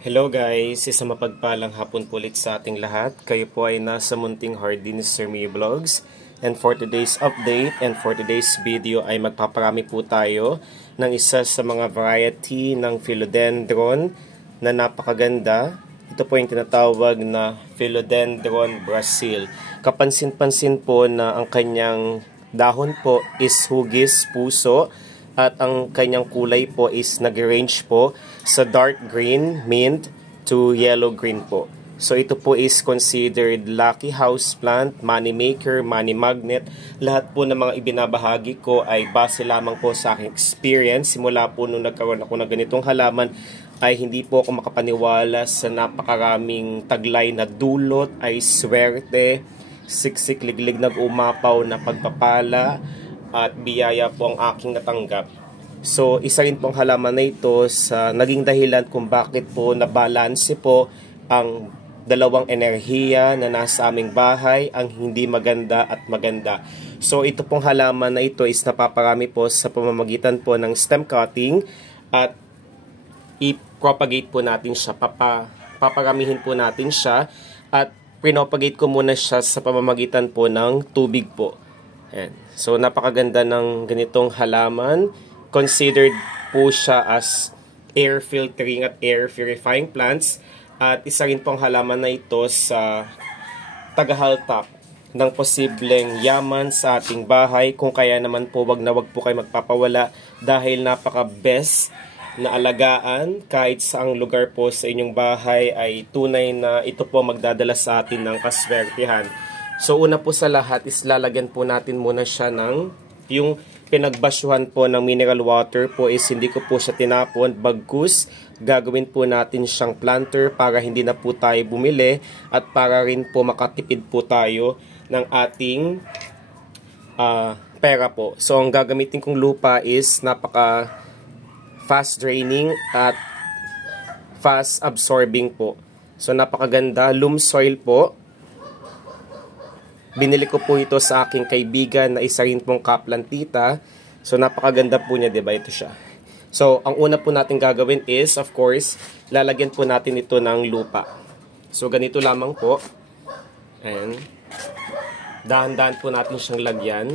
Hello guys, isang mapagpalang hapon po ulit sa ating lahat. Kayo po ay nasa munting Hardin ni Sir Mio Vlogs. And for today's update and for today's video ay magpaparami po tayo ng isa sa mga variety ng philodendron na napakaganda. Ito po yung tinatawag na Philodendron Brazil. Kapansin-pansin po na ang kanyang dahon po is hugis puso. At ang kanyang kulay po is nag-range po sa dark green, mint to yellow-green po. So ito po is considered lucky house plant, money maker, money magnet. Lahat po ng mga ibinabahagi ko ay base lamang po sa aking experience. Simula po nung nagkaroon ako ng ganitong halaman ay hindi po ako makapaniwala sa napakaraming taglay na dulot, ay swerte, siksik, liglig, nag-umapaw na pagpapala at biyaya po ang aking natanggap. So, isa rin pong halaman na ito sa naging dahilan kung bakit po nabalanse po ang dalawang enerhiya na nasa aming bahay, ang hindi maganda at maganda. So, ito pong halaman na ito is napaparami po sa pamamagitan po ng stem cutting at i-propagate po natin siya. Paparamihin po natin siya at pinopagate ko muna siya sa pamamagitan po ng tubig po. Ayan. So, napakaganda ng ganitong halaman. Considered po siya as air filtering at air purifying plants. At isa rin pong halaman na ito sa tagahaltak ng posibleng yaman sa ating bahay. Kung kaya naman po, wag na wag po kayo magpapawala dahil napaka-best na alagaan kahit saang lugar po sa inyong bahay ay tunay na ito po magdadala sa atin ng kaswertihan. So, una po sa lahat is lalagyan po natin muna siya ng yung pinagbasyuhan po ng mineral water po is hindi ko po siya tinapon. Bagkus, gagawin po natin siyang planter para hindi na po tayo bumili at para rin po makatipid po tayo ng ating pera po. So, ang gagamitin kong lupa is napaka fast draining at fast absorbing po. So, napakaganda. Loam soil po. Binili ko po ito sa aking kaibigan na isa rin pong kaplantita. So, napakaganda po niya, diba? Ito siya. So, ang una po natin gagawin is, of course, lalagyan po natin ito ng lupa. So, ganito lamang po. And, dahan-dahan po natin siyang lagyan.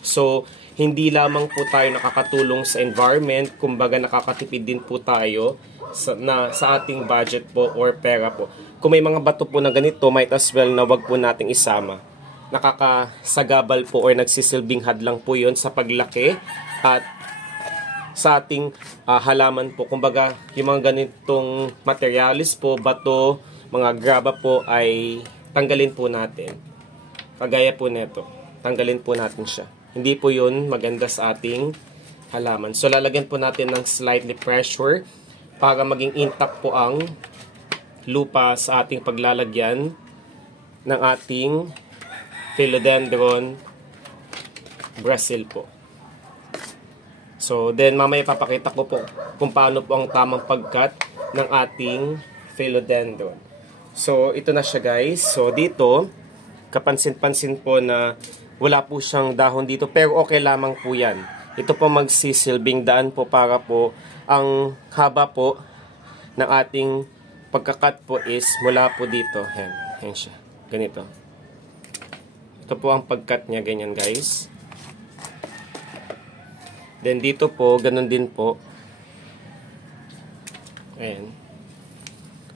So, hindi lamang po tayo nakakatulong sa environment, kumbaga nakakatipid din po tayo sa ating budget po or pera po. Kung may mga bato po na ganito, might as well na wag po nating isama. Nakakasagabal po or nagsisilbing hadlang po yon sa paglaki at sa ating halaman po. Kumbaga, yung mga ganitong materialis po, bato, mga graba po ay tanggalin po natin. Kagaya po nito, tanggalin po natin siya. Hindi po yun maganda sa ating halaman. So, lalagyan po natin ng slightly pressure para maging intact po ang lupa sa ating paglalagyan ng ating Philodendron Brazil po. So, then mamaya papakita ko po kung paano po ang tamang pagkat ng ating Philodendron. So, ito na siya guys. So, dito, kapansin-pansin po na wala po siyang dahon dito, pero okay lamang po yan. Ito po magsisilbing daan po para po ang haba po ng ating pagkakat po is mula po dito. Yan siya. Ganito. Ito po ang pagkat niya. Ganyan guys. Then dito po, ganun din po. Ayan.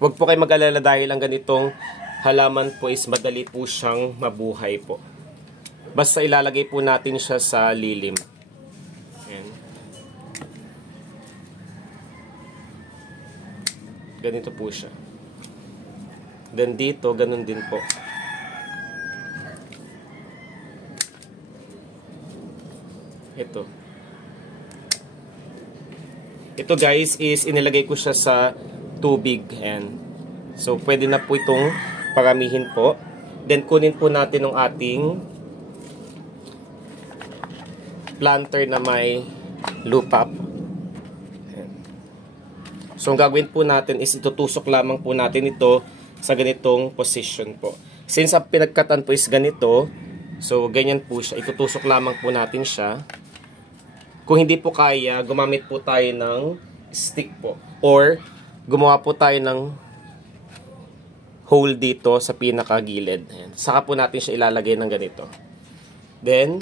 Huwag po kayo mag-alala dahil ang ganitong halaman po is madali po siyang mabuhay po. Basta ilalagay po natin siya sa lilim. Ayan. Ganito po siya. Then dito, ganun din po. Ito. Ito guys is inilagay ko siya sa tubig. Ayan. So, pwede na po itong paramihin po. Then, kunin po natin ng ating planter na may lupa. So, ang gagawin po natin is itutusok lamang po natin ito sa ganitong position po. Since ang pinagkatan po is ganito, so, ganyan po siya. Itutusok lamang po natin siya. Kung hindi po kaya, gumamit po tayo ng stick po. Or, gumawa po tayo ng hole dito sa pinakagilid. Ayan. Saka po natin siya ilalagay ng ganito. Then,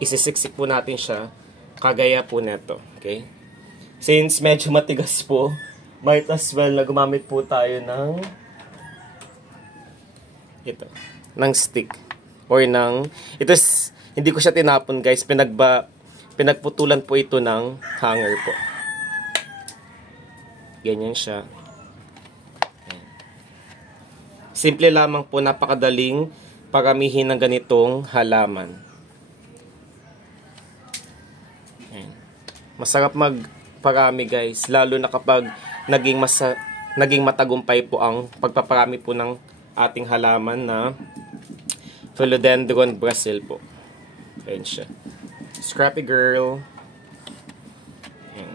isisiksik po natin siya kagaya po neto. Okay? Since medyo matigas po, might as well na gumamit po tayo ng ito, ng stick. Or ng, ito is, hindi ko siya tinapon guys, pinagputulan po ito ng hanger po. Ganyan siya. Ayan. Simple lamang po, napakadaling paramihin ng ganitong halaman. Ayan. Masarap magparami guys, lalo na kapag naging matagumpay po ang pagpaparami po ng ating halaman na Philodendron Brazil po. Ayan siya. Scrappy girl. Ayan.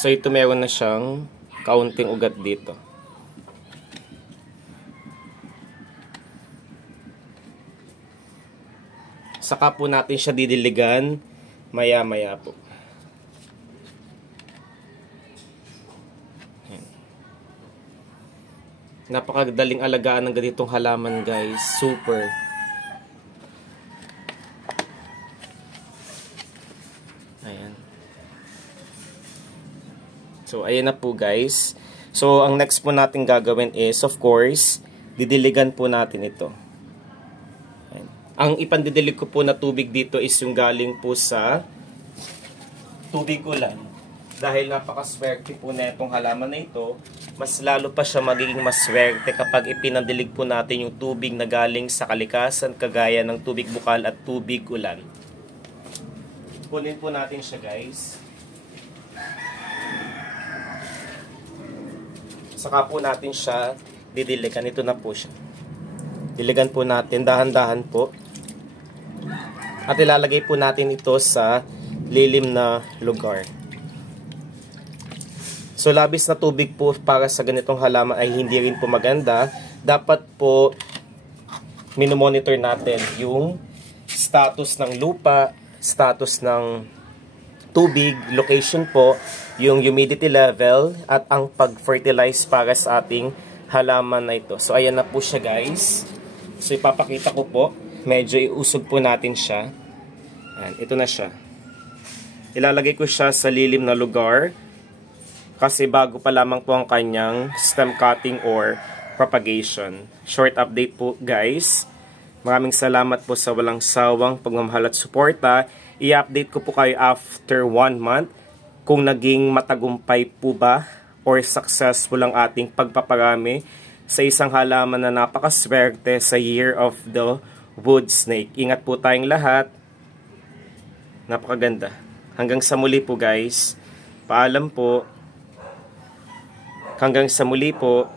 So ito meron na siyang kaunting ugat dito. Saka po natin siya didiligan maya-maya po. Ayan. Napakadaling alagaan ng ganitong halaman guys. Super. Ayan. So, ayan na po guys. So, ang next po natin gagawin is, of course, didiligan po natin ito. Ayan. Ang ipandidilig ko po na tubig dito is yung galing po sa tubig ulan. Dahil napakaswerte po na itong halaman na ito, mas lalo pa siya magiging maswerte kapag ipinandilig po natin yung tubig na galing sa kalikasan, kagaya ng tubig bukal at tubig ulan. Kunin po natin siya guys. Saka po natin siya didiligan. Ito na po siya. Diligan po natin, dahan-dahan po. At ilalagay po natin ito sa lilim na lugar. So, labis na tubig po para sa ganitong halaman ay hindi rin po maganda. Dapat po minomonitor natin yung status ng lupa, status ng tubig, location po, yung humidity level, at ang pag-fertilize para sa ating halaman na ito. So, ayan na po siya guys. So, ipapakita ko po. Medyo iusog po natin siya. Ayan, ito na siya. Ilalagay ko siya sa lilim na lugar kasi bago pa lamang po ang kanyang stem cutting or propagation. Short update po guys. Maraming salamat po sa walang sawang pagmamahal at suporta. I-update ko po kayo after 1 month kung naging matagumpay po ba or successful ang ating pagpaparami sa isang halaman na napakaswerte sa Year of the Wood Snake. Ingat po tayong lahat. Napakaganda. Hanggang sa muli po guys. Paalam po. Hanggang sa muli po.